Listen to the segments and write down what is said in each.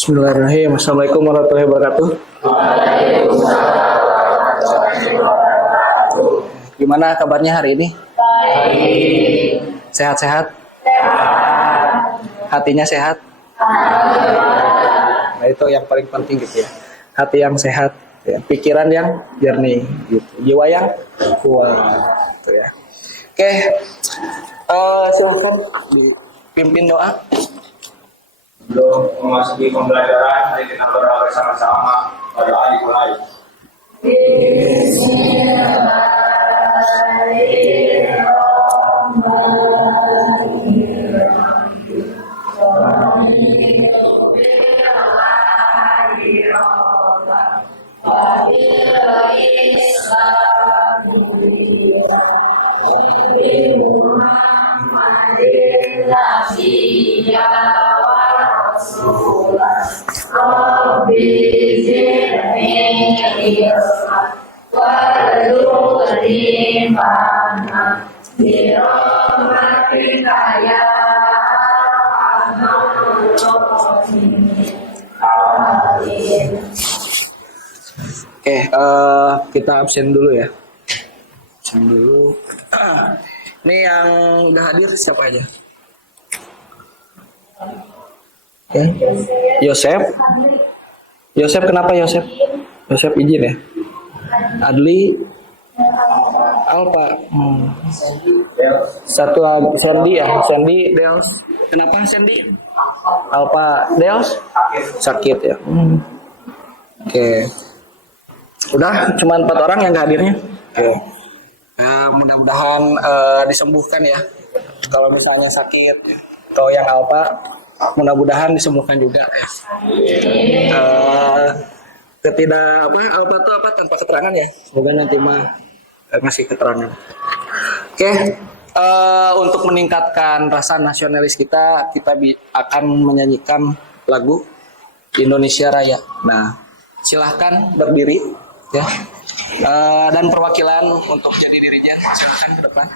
Bismillahirrahmanirrahim. Assalamualaikum warahmatullahi wabarakatuh. Gimana kabarnya hari ini? Sehat-sehat? Hatinya sehat? Nah, itu yang paling penting gitu ya. Hati yang sehat, ya. Pikiran yang jernih, gitu. Jiwa yang kuat, gitu ya. Oke, silahkan dipimpin doa. Sebelum memasuki pembelajaran, mari kita berdoa bersama-sama. Berdoa dimulai. Oke, kita absen dulu ya. Absen dulu. Ini yang udah hadir siapa aja? Oke. Yosef. Yosef kenapa Yosef? Yosef izin ya. Adli. Alpa. Satu lagi Sandy ya. Sandy Dels. Kenapa Sandy? Alpa Dels sakit ya. Oke. Udah cuma 4 orang yang gak hadirnya. Oke. Mudah-mudahan disembuhkan ya. Kalau misalnya sakit atau yang Alpa, mudah-mudahan disembuhkan juga ya. Alpa itu apa tanpa keterangan ya. Semoga nanti mah ngasih keterangan. Oke. Untuk meningkatkan rasa nasionalis kita akan menyanyikan lagu Indonesia Raya. Nah, silahkan berdiri ya. Dan perwakilan untuk jadi dirijen silahkan ke depan.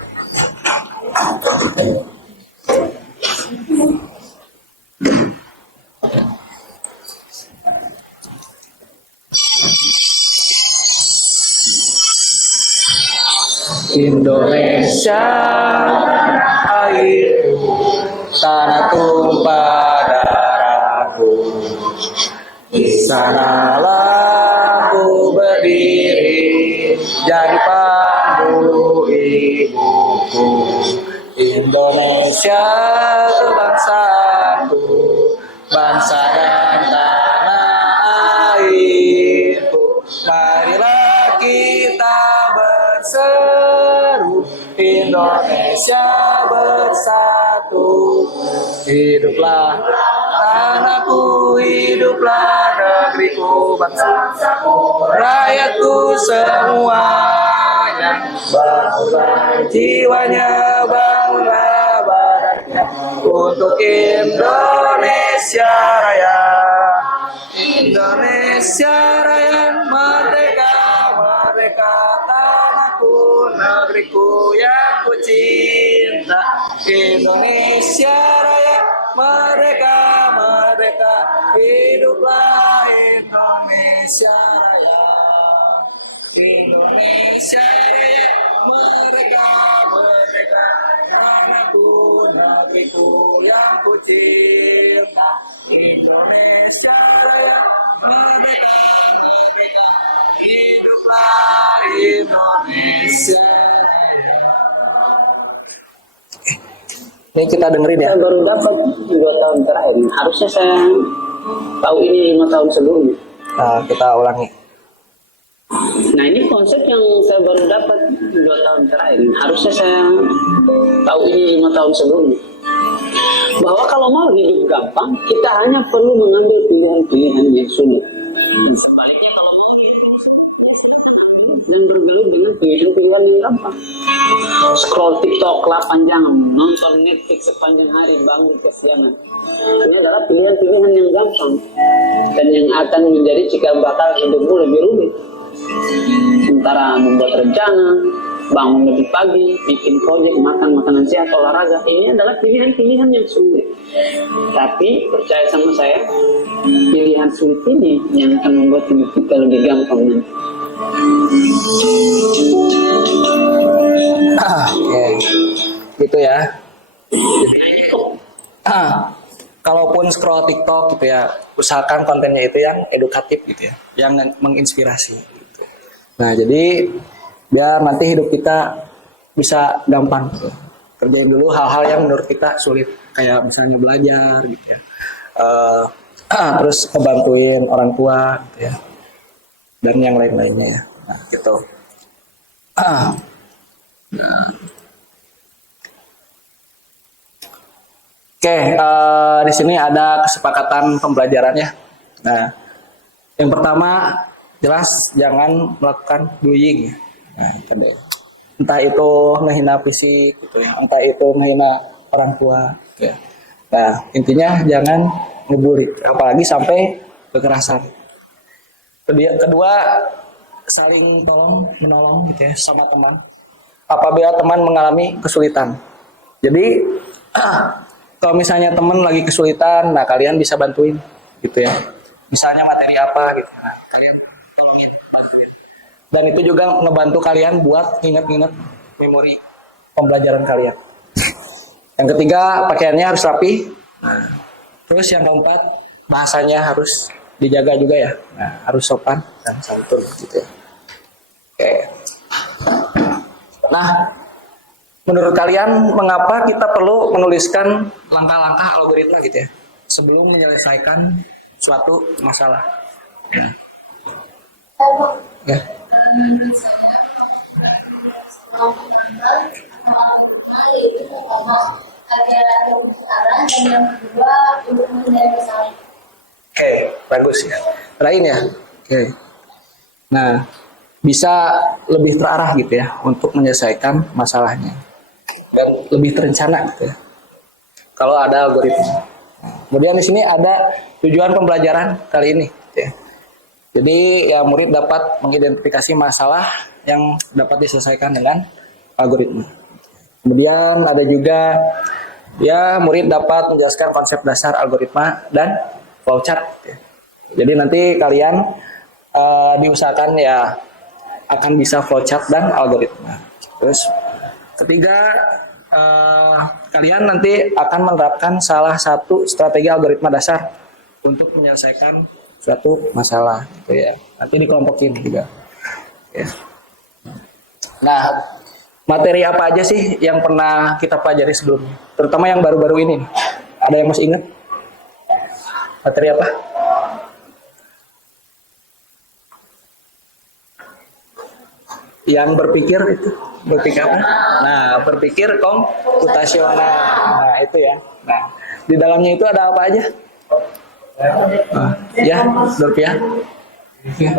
Indonesia airku, tanah tumpah darahku, di sanalah ku berdiri jadi pandu ibuku. Indonesia itu bangsaku, bangsa dan tanah airku. Marilah kita berseru, Indonesia bersatu. Hiduplah tanahku, hiduplah negeriku, bangsaku, rakyatku semuanya. Bangunlah jiwanya, bangunlah badannya untuk Indonesia Raya. Indonesia Raya, merdeka, merdeka tanahku, negeriku yang ku cinta. Indonesia Raya, merdeka, merdeka, hiduplah Indonesia Raya. Indonesia Raya, merdeka, merdeka, tanahku, negeriku yang ku cinta. Indonesia Raya, merdeka, merdeka, hiduplah Indonesia. Ini kita dengerin ya. Saya baru dapat 2 tahun terakhir. Harusnya saya tahu ini 5 tahun sebelumnya. Nah, kita ulangi. Nah, ini konsep yang saya baru dapat 2 tahun terakhir. Harusnya saya tahu ini 5 tahun sebelumnya. Bahwa kalau mau hidup gampang, kita hanya perlu mengambil pilihan-pilihan yang sulit. Sebaliknya kalau mau yang bergelut dengan pilihan-pilihan yang gampang. Scroll TikTok 8 jam, nonton Netflix sepanjang hari, bangun kesiangan. Ini adalah pilihan-pilihan yang gampang dan yang akan menjadi cikal bakal hidupmu lebih rumit. Sementara membuat rencana, bangun lebih pagi, bikin proyek, makan makanan sehat, olahraga, ini adalah pilihan-pilihan yang sulit. Tapi percaya sama saya, sangat sulit ini yang akan membuat hidup kita lebih gampang nanti. Oke, gitu ya. Jadi, kalaupun scroll TikTok gitu ya, usahakan kontennya itu yang edukatif gitu ya, yang menginspirasi. Gitu. Nah, jadi biar nanti hidup kita bisa gampang. Gitu. Kerjain dulu hal-hal yang menurut kita sulit, kayak misalnya belajar gitu ya. Terus ngebantuin orang tua gitu ya. Dan yang lain-lainnya ya. Nah, gitu. Nah. Oke, di sini ada kesepakatan pembelajaran ya. Nah, yang pertama jelas jangan melakukan bullying ya. Nah, tadi. Entah itu ngehina fisik gitu ya, entah itu ngehina orang tua gitu ya. Nah, intinya jangan ngebully, apalagi sampai kekerasan. Kedua, saling tolong menolong gitu ya sama teman. Apabila teman mengalami kesulitan. Jadi kalau misalnya teman lagi kesulitan, nah kalian bisa bantuin gitu ya. Misalnya materi apa gitu. Nah, kalian tolongin. Dan itu juga ngebantu kalian buat ingat-ingat memori pembelajaran kalian. Yang ketiga, pakaiannya harus rapi. Nah, terus yang keempat, bahasanya harus dijaga juga ya. Nah, harus sopan dan santun gitu ya. Oke. Nah, menurut kalian mengapa kita perlu menuliskan langkah-langkah algoritma gitu ya sebelum menyelesaikan suatu masalah? Ya. Oke, bagus ya. Lain ya. Oke. Nah, bisa lebih terarah gitu ya untuk menyelesaikan masalahnya dan lebih terencana gitu ya kalau ada algoritma. Kemudian di sini ada tujuan pembelajaran kali ini gitu ya. Jadi ya murid dapat mengidentifikasi masalah yang dapat diselesaikan dengan algoritma. Kemudian ada juga ya murid dapat menjelaskan konsep dasar algoritma dan flowchart gitu ya. Jadi nanti kalian diusahakan ya akan bisa flowchart dan algoritma. Terus ketiga, kalian nanti akan menerapkan salah satu strategi algoritma dasar untuk menyelesaikan suatu masalah, gitu ya. Nanti dikelompokin juga. Ya. Nah, materi apa aja sih yang pernah kita pelajari sebelumnya? Terutama yang baru-baru ini. Ada yang masih ingat? Materi apa? Yang berpikir itu berpikir apa? Nah, berpikir komputasional. Nah, itu ya. Nah, di dalamnya itu ada apa aja? Ya, Dorpia. Berpikir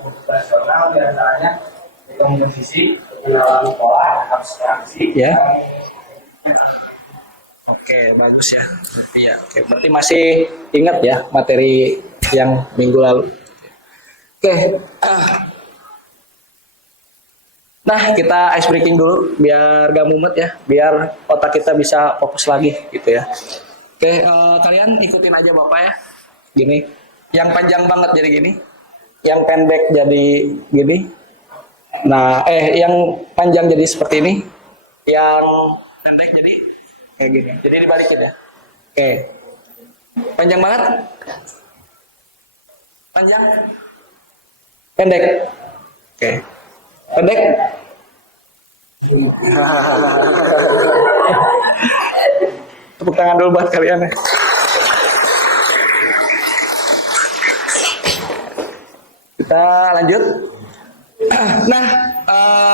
komputasional diantaranya hitung fisik, pengenalan pola, abstraksi. Ya. Oke, bagus ya. Dorpia. Oke, berarti masih ingat ya materi yang minggu lalu. Oke. Nah, kita ice breaking dulu biar gak mumet ya, biar otak kita bisa fokus lagi gitu ya. Oke, kalian ikutin aja Bapak ya. Gini, yang panjang banget jadi gini, yang pendek jadi gini. Nah, yang panjang jadi seperti ini, yang pendek jadi kayak gini. Jadi dibalikin ya. Oke, panjang banget, panjang, pendek. Oke. Pendek. Tepuk tangan dulu buat kalian ya. Kita lanjut. Nah,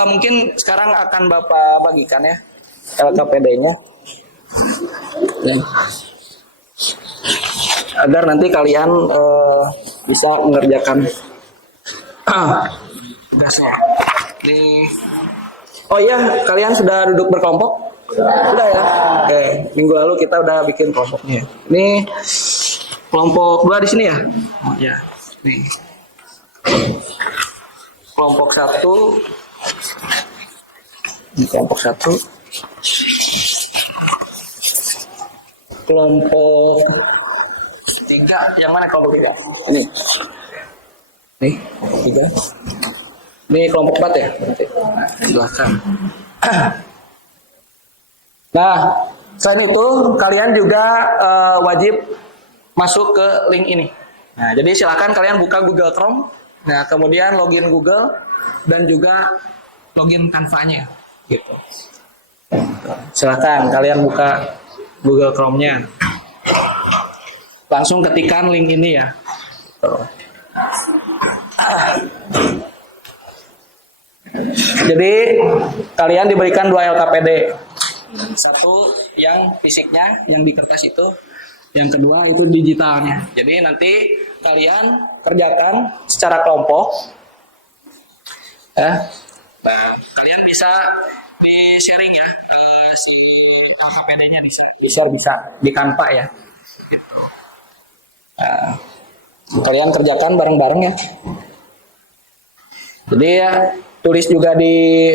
mungkin sekarang akan Bapak bagikan ya LKPD-nya. Agar nanti kalian bisa mengerjakan tugasnya. Nih. Oh iya, kalian sudah duduk berkelompok? Sudah ya? Oke, minggu lalu kita udah bikin kelompoknya. Ini kelompok 2 di sini ya? Oh ya, nih. Kelompok 1. Ini kelompok 1. Kelompok 3 yang mana kelompok 3? Nih, kelompok 3. Ini kelompok 4 ya? Berarti. Nah, silahkan. Nah, selain itu kalian juga wajib masuk ke link ini. Nah, jadi silahkan kalian buka Google Chrome. Nah, kemudian login Google dan juga login Canva-nya. Gitu. Silahkan kalian buka Google Chrome-nya. Langsung ketikkan link ini ya. Jadi kalian diberikan 2 LKPD. Satu yang fisiknya, yang di kertas itu. Yang kedua itu digitalnya. Jadi nanti kalian kerjakan secara kelompok. Ya. Nah, kalian bisa di sharing ya. LKPD-nya bisa di Canva ya. Nah, kalian kerjakan bareng-bareng ya. Jadi ya tulis juga di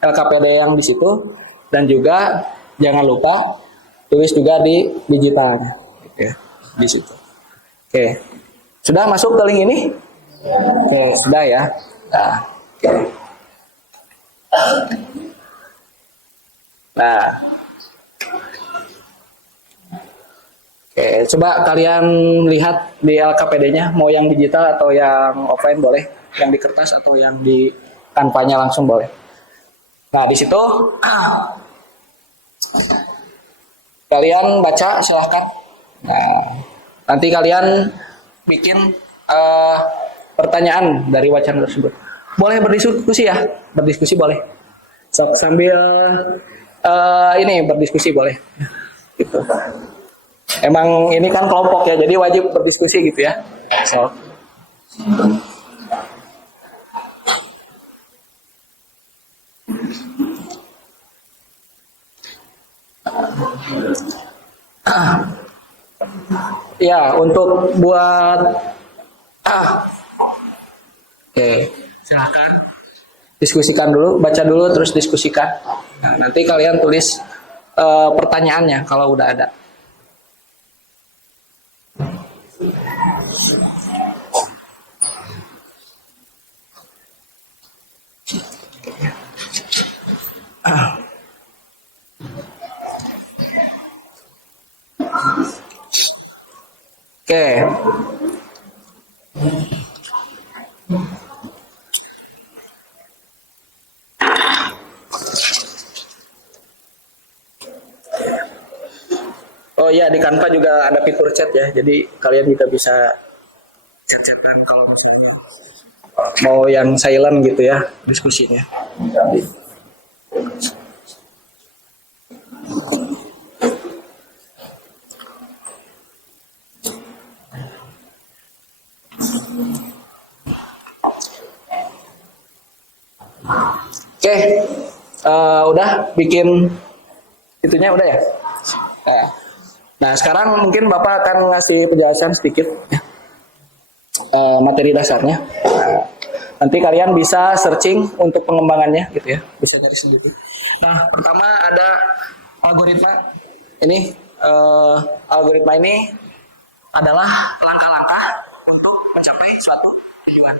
LKPD yang di situ dan juga jangan lupa tulis juga di digitalnya, ya, di situ. Oke, sudah masuk ke link ini? Oke, sudah ya. Nah, oke. Nah, oke, coba kalian lihat di LKPD-nya mau yang digital atau yang offline boleh, yang di kertas atau yang di Canva-nya langsung boleh. Nah, di situ kalian baca silahkan. Nah, nanti kalian bikin pertanyaan dari wacana tersebut. Boleh berdiskusi ya, berdiskusi boleh. So, sambil ini berdiskusi boleh. Gitu. Emang ini kan kelompok ya, jadi wajib berdiskusi gitu ya. So. Ya, untuk buat oke, silakan diskusikan dulu, baca dulu terus diskusikan. Nah, nanti kalian tulis pertanyaannya kalau udah ada. Oke. Oh ya, di Canva juga ada fitur chat ya. Jadi kalian juga bisa chat-chatan kalau misalnya mau yang silent gitu ya diskusinya. Oke, udah bikin itunya udah ya. Nah, sekarang mungkin Bapak akan ngasih penjelasan sedikit ya, materi dasarnya. Nanti kalian bisa searching untuk pengembangannya gitu ya, bisa nyari sendiri. Nah, pertama ada algoritma. Ini algoritma ini adalah langkah-langkah untuk mencapai suatu tujuan.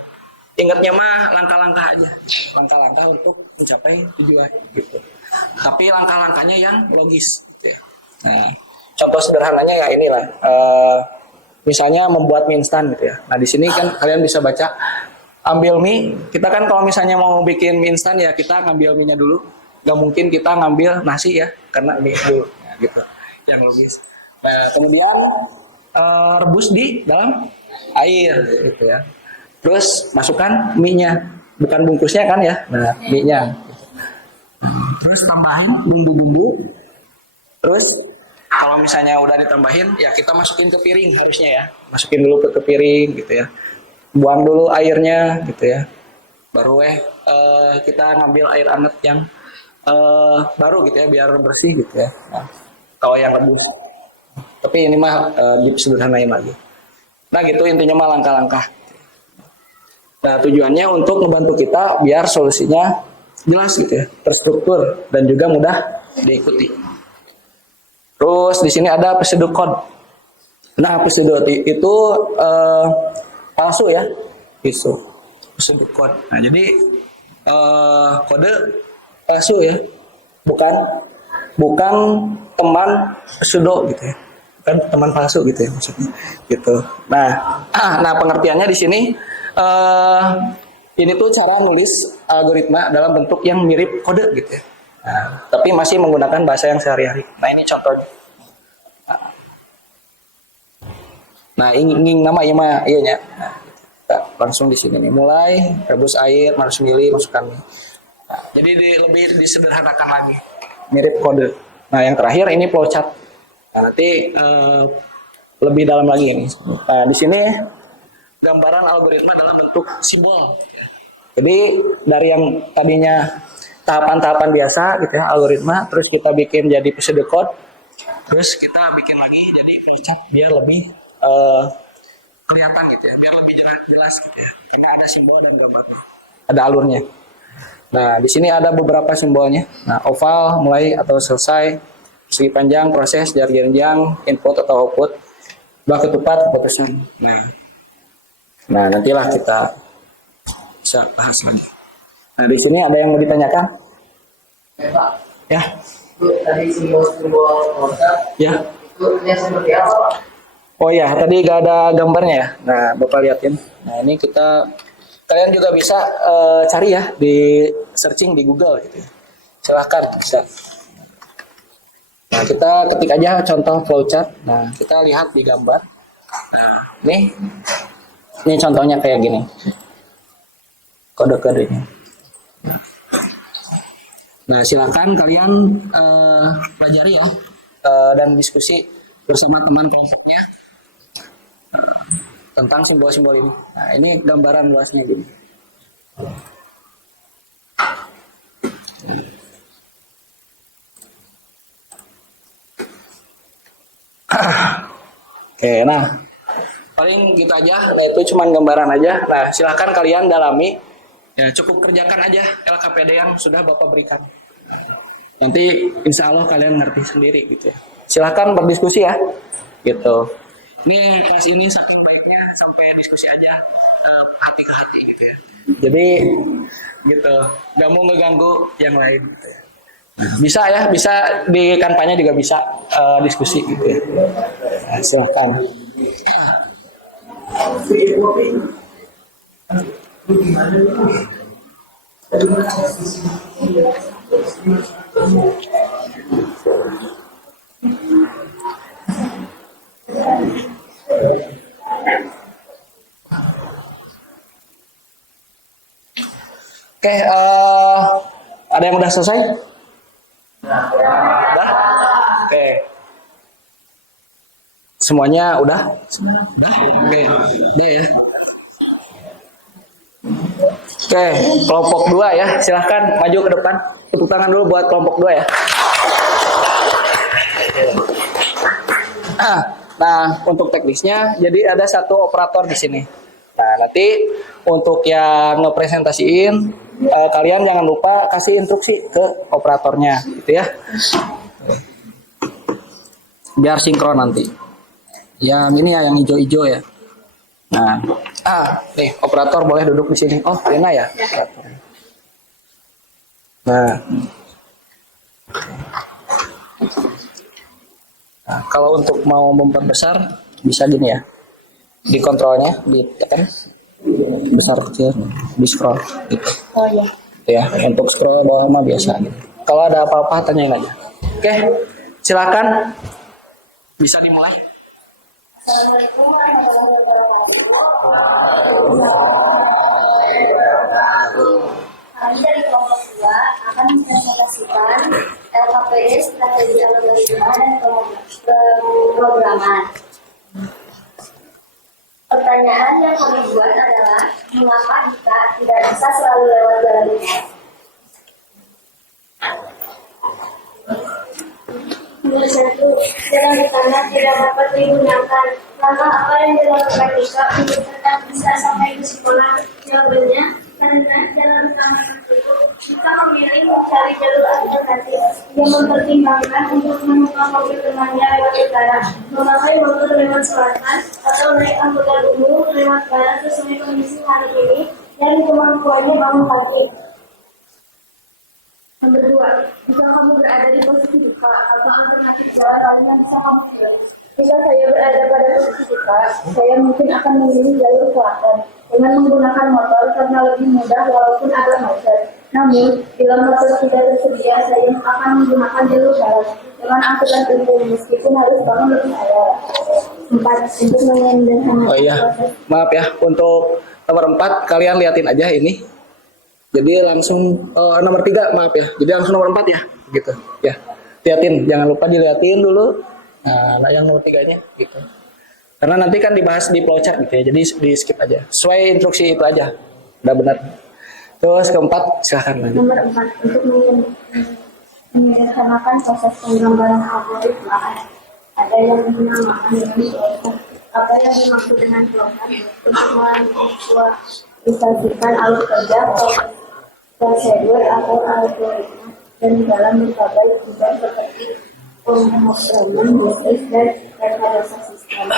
Ingatnya mah langkah-langkah aja, langkah-langkah untuk mencapai tujuan gitu. Tapi langkah-langkahnya yang logis. Gitu ya. Nah, contoh sederhananya ya inilah, misalnya membuat mie instan gitu ya. Nah, di sini kan kalian bisa baca, ambil mie. Kita kan kalau misalnya mau bikin mie instan ya kita ngambil mie-nya dulu. Gak mungkin kita ngambil nasi ya, karena mie dulu, ya, gitu. Yang logis. Nah, kemudian rebus di dalam air gitu ya. Terus masukkan mie-nya, bukan bungkusnya kan ya. Nah, mie-nya. Terus tambahin bumbu-bumbu. Terus kalau misalnya udah ditambahin, ya kita masukin ke piring harusnya ya. Masukin dulu ke piring gitu ya. Buang dulu airnya gitu ya. Baru kita ngambil air hangat yang baru gitu ya, biar bersih gitu ya. Nah, kalau yang rebus. Tapi ini mah sederhanain lagi. Nah gitu intinya mah langkah-langkah. Nah tujuannya untuk membantu kita biar solusinya jelas gitu ya, terstruktur dan juga mudah diikuti. Terus di sini ada prosedur code. Nah, pseudo itu palsu ya, pseudo code. Nah, jadi kode palsu ya, bukan bukan teman pseudo gitu ya, bukan teman palsu gitu ya maksudnya, gitu. Nah pengertiannya di sini ini tuh cara nulis algoritma dalam bentuk yang mirip kode gitu ya. Nah, tapi masih menggunakan bahasa yang sehari-hari. Nah ini contohnya. Nah, ingin nama iya mah iya nya. Nah, kita langsung di sini nih. Mulai rebus air, marshmallow, masukkan mie. Nah, jadi lebih disederhanakan lagi. Mirip kode. Nah, yang terakhir ini flowchart. Nah, nanti lebih dalam lagi ini. Nah, di sini gambaran algoritma dalam bentuk simbol. Jadi dari yang tadinya tahapan-tahapan biasa gitu ya, algoritma, terus kita bikin jadi pseudocode, terus kita bikin lagi jadi flowchart biar lebih kelihatan gitu ya, biar lebih jelas gitu ya, karena ada simbol dan gambarnya, ada alurnya. Nah di sini ada beberapa simbolnya. Nah oval mulai atau selesai, segi panjang, proses, jari jenjang, input atau output, bah ketupat, keputusan. Nah nantilah kita bisa bahas lagi. Nah di sini ada yang mau ditanyakan? Pak, Ya, itu tadi simbol-simbol WhatsApp ya. itu seperti apa, Pak? Oh ya, tadi gak ada gambarnya ya. Nah, Bapak liatin. Nah, ini kalian juga bisa cari ya di searching di Google gitu ya. Silahkan bisa. Nah, kita ketik aja contoh flowchart. Nah, kita lihat di gambar. Nah, ini contohnya kayak gini. Kode-kodenya. Nah, silakan kalian pelajari ya dan diskusi bersama teman kelompoknya tentang simbol-simbol ini. Nah, ini gambaran luasnya gini. Oke, nah paling gitu aja. Nah, itu cuma gambaran aja. Nah, silahkan kalian dalami. Ya, cukup kerjakan aja LKPD yang sudah Bapak berikan. Nanti insya Allah kalian ngerti sendiri gitu ya. Silahkan berdiskusi ya, gitu. Ini kelas ini saking baiknya sampai diskusi aja hati ke hati gitu ya. Jadi gitu, gak mau ngeganggu yang lain. Bisa ya, bisa di kampanye juga bisa diskusi gitu ya. Nah, silahkan. Oke, ada yang udah selesai? Udah? Oke. Semuanya udah? Udah? Oke. Deh ya. Oke, kelompok 2 ya. Silahkan maju ke depan. Tepuk tangan dulu buat kelompok 2 ya. Nah, untuk teknisnya, jadi ada satu operator di sini. Nah, nanti untuk yang ngepresentasiin, kalian jangan lupa kasih instruksi ke operatornya, gitu ya. Biar sinkron nanti. Yang ini ya, yang hijau-hijau ya. Nah, nih operator boleh duduk di sini. Oh, Rina ya. Nah, kalau untuk mau memperbesar bisa gini ya. Di kontrolnya ditekan besar kecil, di scroll gitu. Oh ya. Ya, untuk scroll bawah mah biasa gitu. Kalau ada apa-apa tanyain aja. Oke, silakan. Bisa dimulai. Kami dari kelompok 2 akan mempresentasikan LKPD strategi algoritma dan pemrograman. Pertanyaan yang kami buat adalah mengapa kita tidak bisa selalu lewat jalan ini? Nomor 1, jalan di tanah tidak dapat digunakan. Langkah apa yang dilakukan Ika untuk tetap bisa sampai ke sekolah? Jawabannya, karena jalan di tanah itu kita memilih mencari jalur alternatif. Dia mempertimbangkan untuk menumpang mobil temannya lewat utara, memakai motor lewat selatan, atau naik angkutan umum lewat barat sesuai kondisi hari ini dan kemampuannya bangun pagi. Nomor 2, jika kamu berada di posisi duka atau alternatif jalan lain yang bisa kamu pilih. Jika saya berada pada posisi duka, saya mungkin akan memilih jalur selatan dengan menggunakan motor karena lebih mudah walaupun agak macet. Namun, bila motor tidak tersedia, saya akan menggunakan jalur barat dengan angkutan umum meskipun harus bangun lebih awal. 4. Untuk menyederhanakan Oh iya, proses. maaf ya, untuk nomor 4 kalian liatin aja ini. Jadi langsung nomor 3 maaf ya. Jadi langsung nomor 4 ya, gitu. Ya. Liatin, jangan lupa diliatin dulu. Nah, yang nomor 3-nya gitu. Karena nanti kan dibahas di flowchart gitu ya. Jadi di skip aja. Sesuai instruksi itu aja. Udah benar. Terus keempat, silahkan lanjut. Nomor 4, untuk menyederhanakan proses penggambaran algoritma. Ada yang dinamakan dengan flowchart. Apa yang dimaksud dengan flowchart? Untuk memvisualisasikan alur kerja, prosedur atau algoritma dan dalam berbagai bidang seperti pemrograman, bisnis, dan rekayasa sistem.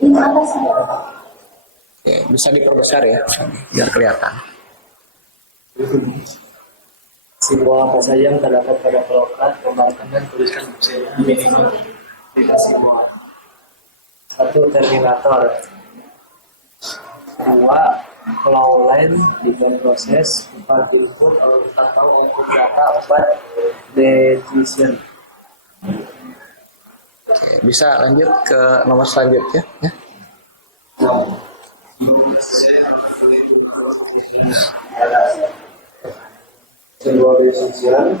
Ini atas Oke, bisa diperbesar ya, biar kelihatan. Simbol apa saja yang terdapat pada pelokat, gambarkan dan tuliskan fungsinya minimal tiga simbol. 1. Terminator. 2. Flow line, 3. Proses, 4. Input atau output data, 4. Decision. Bisa lanjut ke nomor selanjutnya ya. Sebuah decision,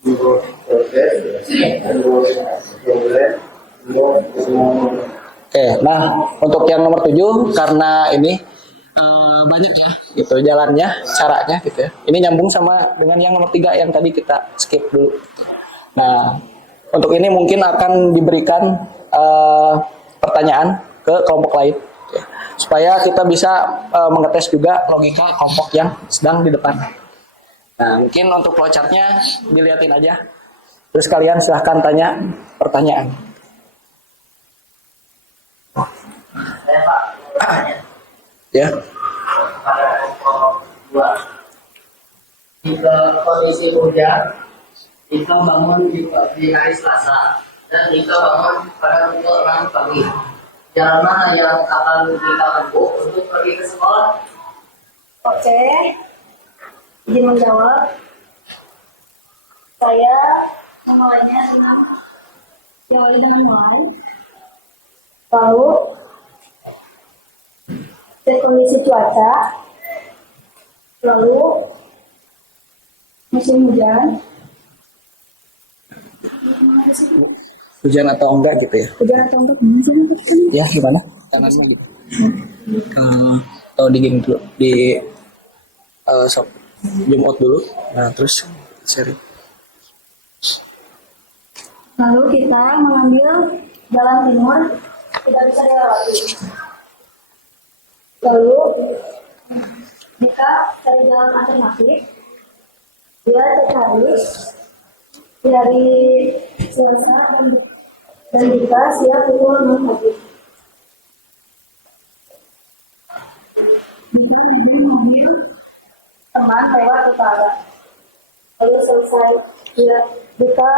sebuah proses, sebuah problem, Oke, nah untuk yang nomor 7 karena ini banyak ya gitu jalannya, caranya gitu ya. Ini nyambung sama dengan yang nomor 3 yang tadi kita skip dulu. Nah, untuk ini mungkin akan diberikan pertanyaan ke kelompok lain ya, supaya kita bisa mengetes juga logika kelompok yang sedang di depan. Nah, mungkin untuk flowchartnya dilihatin aja. Terus kalian silahkan tanya pertanyaan. Saya Pak, bertanya. Ya. Pada kelompok 2. Jika kondisi hujan, jika bangun di hari Selasa, dan jika bangun pada pukul 6 pagi, jalan mana yang akan kita tempuh untuk pergi ke sekolah? Oke, izin menjawab. Saya memulainya dengan diawali dengan mulai, lalu cek kondisi cuaca, lalu musim hujan, Hujan atau enggak gitu ya. hujan atau enggak, Ya, gimana? Tanasnya gitu. Atau digini dulu, di sob zoom out dulu. Nah, terus sharing. lalu kita mengambil jalan timur, tidak bisa dilewati. Lalu jika cari jalan alternatif, dia tercari dari Selasa dan jika siap pukul 6 pagi. Jika mobil teman lewat utara, lalu selesai dia jika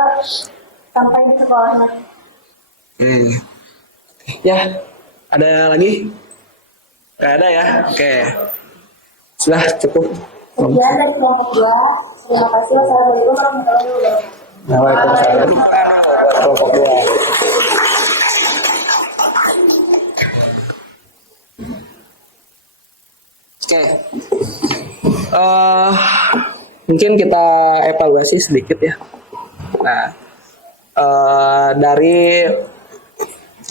sampai di sekolahnya. Ya, ada lagi? Gak ada ya? Oke. Sudah cukup. Sekian dari kelompok 2. Terima kasih. Wassalamualaikum warahmatullahi wabarakatuh. Waalaikumsalam. Kelompok 2. Oke. Mungkin kita evaluasi sedikit ya. Nah, dari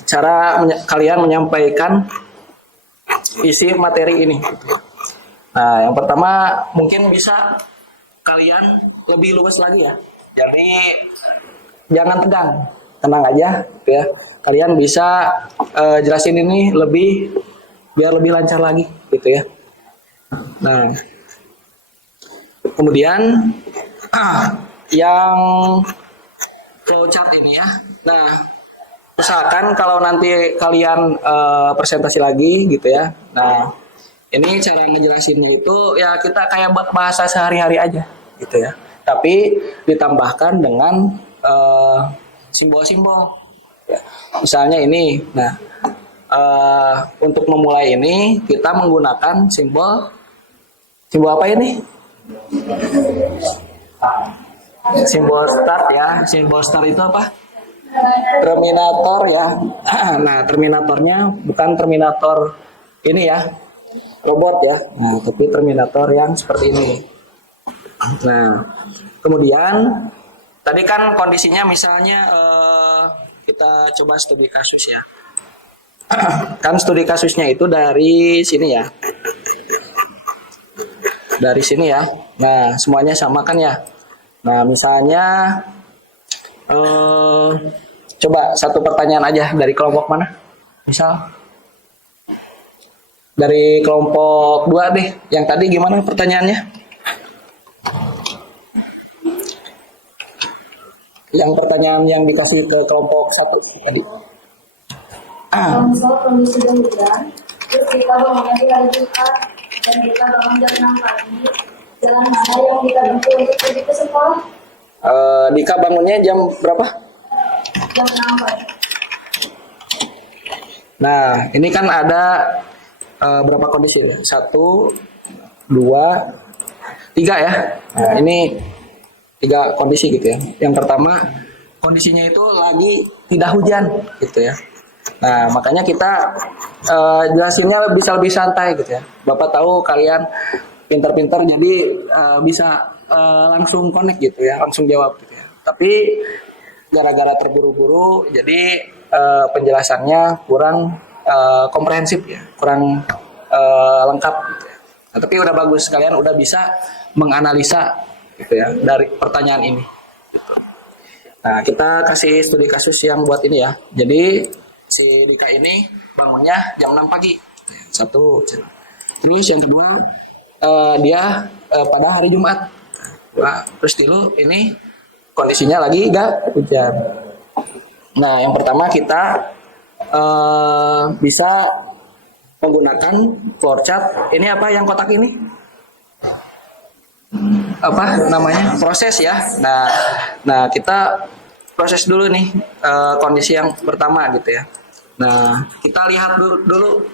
cara kalian menyampaikan isi materi ini. Nah, yang pertama mungkin bisa kalian lebih luwes lagi ya. Jadi jangan tegang, tenang aja gitu ya. Kalian bisa jelasin ini biar lebih lancar lagi gitu ya. Nah, kemudian yang flowchart ini ya. Nah, usahakan kalau nanti kalian presentasi lagi gitu ya. Nah, ini cara ngejelasinnya itu ya kita kayak bahasa sehari-hari aja gitu ya. Tapi ditambahkan dengan simbol-simbol. Ya. Misalnya ini. Nah, untuk memulai ini kita menggunakan simbol apa ini? Simbol start ya. Simbol start itu apa? Terminator ya. Nah, terminatornya bukan terminator ini ya, robot ya. Nah, tapi terminator yang seperti ini. Nah, kemudian tadi kan kondisinya misalnya kita coba studi kasus ya. Kan studi kasusnya itu dari sini ya. Dari sini ya. Nah, semuanya sama kan ya. Nah, misalnya coba satu pertanyaan aja dari kelompok mana? Misal dari kelompok 2 deh. Yang tadi gimana pertanyaannya? Yang pertanyaan yang dikasih ke kelompok 1 tadi. Kalau misal kondisi hujan, terus kita bangunnya di hari Jumat dan kita bangun jam 6 pagi, jalan mana yang kita tempuh untuk pergi ke sekolah? Dika bangunnya jam berapa? Jam 6 pagi. Nah, ini kan ada berapa kondisi ya? 1, 2, 3 ya. Nah, ini 3 kondisi gitu ya. Yang pertama, kondisinya itu lagi tidak hujan gitu ya. Nah, makanya kita jelasinnya bisa lebih santai gitu ya. Bapak tahu kalian pintar-pintar jadi bisa langsung connect gitu ya, langsung jawab gitu ya. Tapi gara-gara terburu-buru jadi penjelasannya kurang komprehensif ya, kurang lengkap gitu ya. Nah, tapi udah bagus, kalian udah bisa menganalisa gitu ya dari pertanyaan ini. Nah, kita kasih studi kasus yang buat ini ya. Jadi si Dika ini bangunnya jam 6 pagi. Satu. Terus yang kedua dia pada hari Jumat. Nah, terus dulu ini kondisinya lagi gak hujan. Nah, yang pertama kita bisa menggunakan flowchart. Ini apa yang kotak ini? Apa namanya? Proses ya. Nah kita proses dulu nih kondisi yang pertama gitu ya. Nah, kita lihat dulu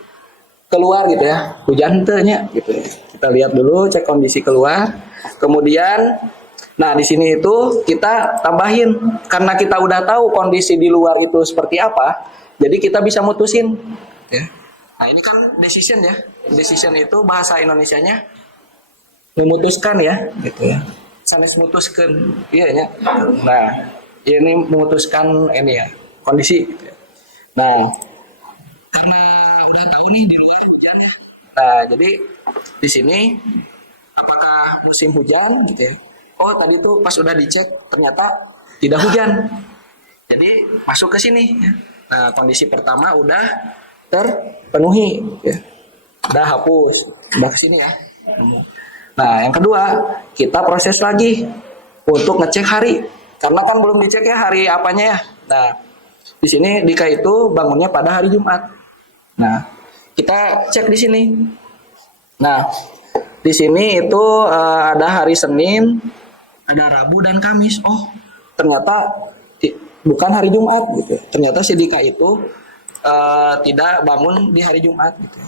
keluar gitu ya, hujan tehnya gitu ya. Kita lihat dulu, cek kondisi keluar. Kemudian, nah di sini itu kita tambahin karena kita udah tahu kondisi di luar itu seperti apa, jadi kita bisa mutusin. Ya. Nah ini kan decision ya, decision itu bahasa Indonesianya memutuskan ya, gitu ya. Sanes mutuskan, iya ya. Nah ini memutuskan ini ya kondisi. Gitu ya. Nah, karena udah tahu nih di luar hujan ya. Nah, jadi di sini apakah musim hujan gitu ya? Oh, tadi tuh pas udah dicek ternyata tidak hujan. Jadi masuk ke sini. Ya. Nah, kondisi pertama udah terpenuhi. Ya. Udah hapus, udah ke sini ya. Nah, yang kedua kita proses lagi untuk ngecek hari. Karena kan belum dicek ya hari apanya ya. Nah, di sini Dika itu bangunnya pada hari Jumat. Nah, kita cek di sini. Nah, di sini itu ada hari Senin, ada Rabu dan Kamis. Oh, ternyata bukan hari Jumat gitu. Ternyata si Dika itu tidak bangun di hari Jumat gitu.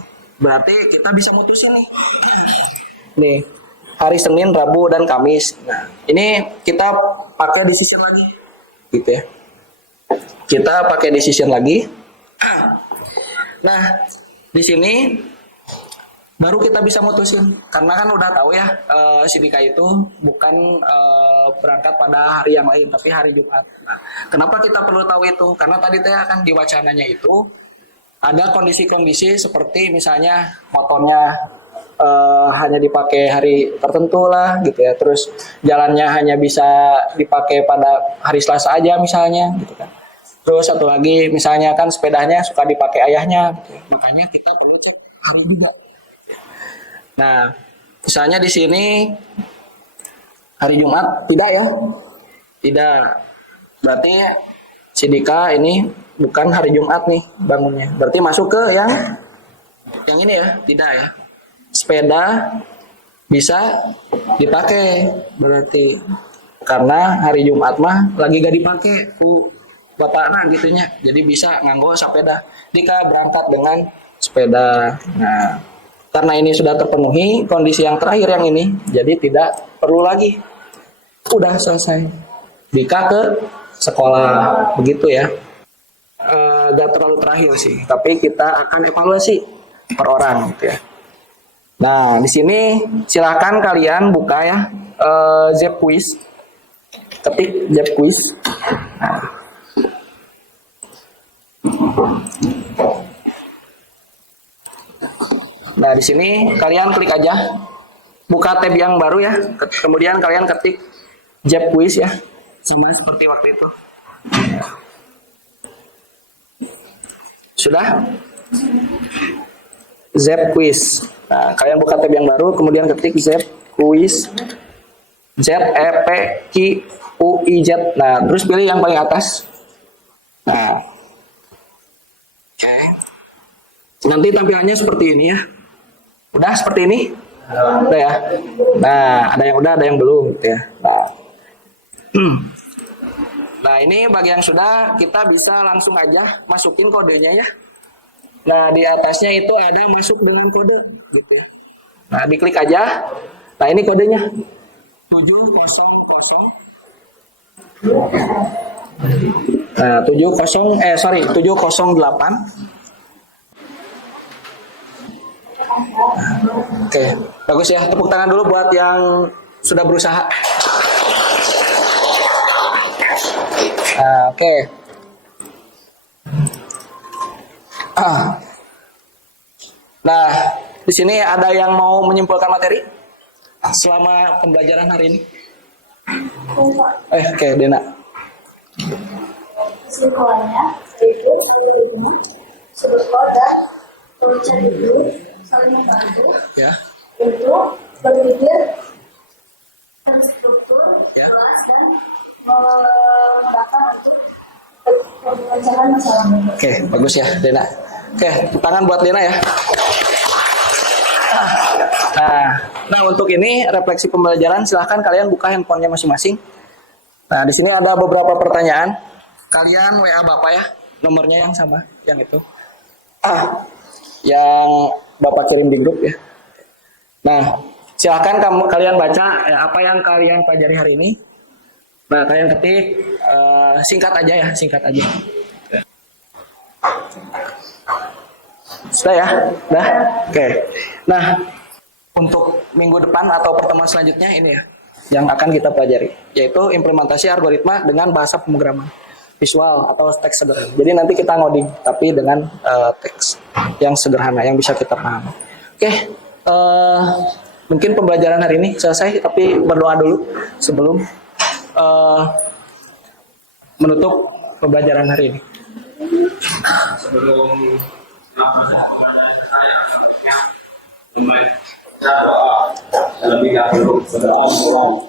Berarti kita bisa mutusin nih. Nih, hari Senin, Rabu dan Kamis. Nah, ini kita pakai decision lagi. Gitu ya. Kita pakai decision lagi. Nah, di sini baru kita bisa mutusin karena kan udah tahu ya si Dika itu bukan berangkat pada hari yang lain tapi hari Jumat. Nah, kenapa kita perlu tahu itu? Karena tadi teh kan di wacananya itu ada kondisi-kondisi seperti misalnya motornya hanya dipakai hari tertentu lah gitu ya. Terus jalannya hanya bisa dipakai pada hari Selasa aja misalnya gitu kan. Terus satu lagi misalnya kan sepedanya suka dipakai ayahnya gitu ya. Makanya kita perlu cek hari juga. Nah, misalnya di sini hari Jumat tidak ya? Tidak. Berarti si Dika ini bukan hari Jumat nih bangunnya. Berarti masuk ke yang ini ya? Tidak ya. Sepeda bisa dipakai berarti karena hari Jumat mah lagi gak dipakai ku bapakna gitunya. Jadi bisa nganggo sepeda. Dika berangkat dengan sepeda. Nah, karena ini sudah terpenuhi kondisi yang terakhir yang ini, jadi tidak perlu lagi. Udah selesai. Dika ke sekolah begitu ya. Gak terlalu terakhir sih, tapi kita akan evaluasi per orang gitu ya. Nah, di sini silahkan kalian buka ya Zep Quiz. Ketik Zep Quiz. Nah, di sini kalian klik aja, buka tab yang baru ya. Kemudian kalian ketik Zep Quiz ya, sama seperti waktu itu. Sudah? Zep Quiz. Nah, kalian buka tab yang baru, kemudian ketik Zep Quiz. ZEPQUIZ. Nah, terus pilih yang paling atas. Nah, oke. Nanti tampilannya seperti ini ya. Udah seperti ini? Udah ya. Nah, ada yang udah, ada yang belum gitu ya. Nah, ini bagi yang sudah, kita bisa langsung aja masukin kodenya ya. Nah, di atasnya itu ada masuk dengan kode gitu ya. Nah, diklik aja. Nah, ini kodenya 700. Nah, 708. Oke, bagus ya. Tepuk tangan dulu buat yang sudah berusaha. Nah, oke. Nah, di sini ada yang mau menyimpulkan materi selama pembelajaran hari ini? Oke, Dena. Kesimpulannya, itu sudut dan tulisan itu saling membantu Ya. untuk berpikir terstruktur, Ya. jelas dan menggunakan untuk pemecahan masalah. Oke, bagus ya, Dena. Oke, tepuk tangan buat Dena ya. Nah, untuk ini refleksi pembelajaran silahkan kalian buka handphonenya masing-masing. Nah, di sini ada beberapa pertanyaan. Kalian WA Bapak ya, nomornya yang sama, yang itu. Yang Bapak kirim di grup ya. Nah, silahkan kalian baca ya, apa yang kalian pelajari hari ini. Nah, kalian ketik singkat aja ya, singkat aja. Sudah ya? Sudah? Oke. Nah, untuk minggu depan atau pertemuan selanjutnya ini ya, yang akan kita pelajari, yaitu implementasi algoritma dengan bahasa pemrograman visual atau teks sederhana. Jadi nanti kita ngoding, tapi dengan teks yang sederhana, yang bisa kita pahami. Oke, mungkin pembelajaran hari ini selesai, tapi berdoa dulu sebelum menutup pembelajaran hari ini. Sebelum lebih dahulu kepada Allah.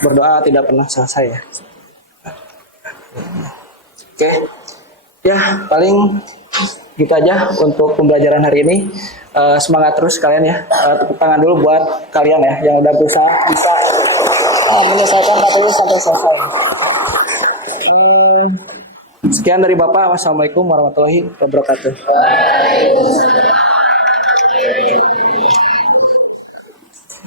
Berdoa tidak pernah selesai ya. Oke. Ya, paling gitu aja untuk pembelajaran hari ini. Semangat terus kalian ya. Tepuk tangan dulu buat kalian ya yang udah berusaha bisa menyelesaikan KPU sampai selesai. Sekian dari Bapak. Wassalamualaikum warahmatullahi wabarakatuh.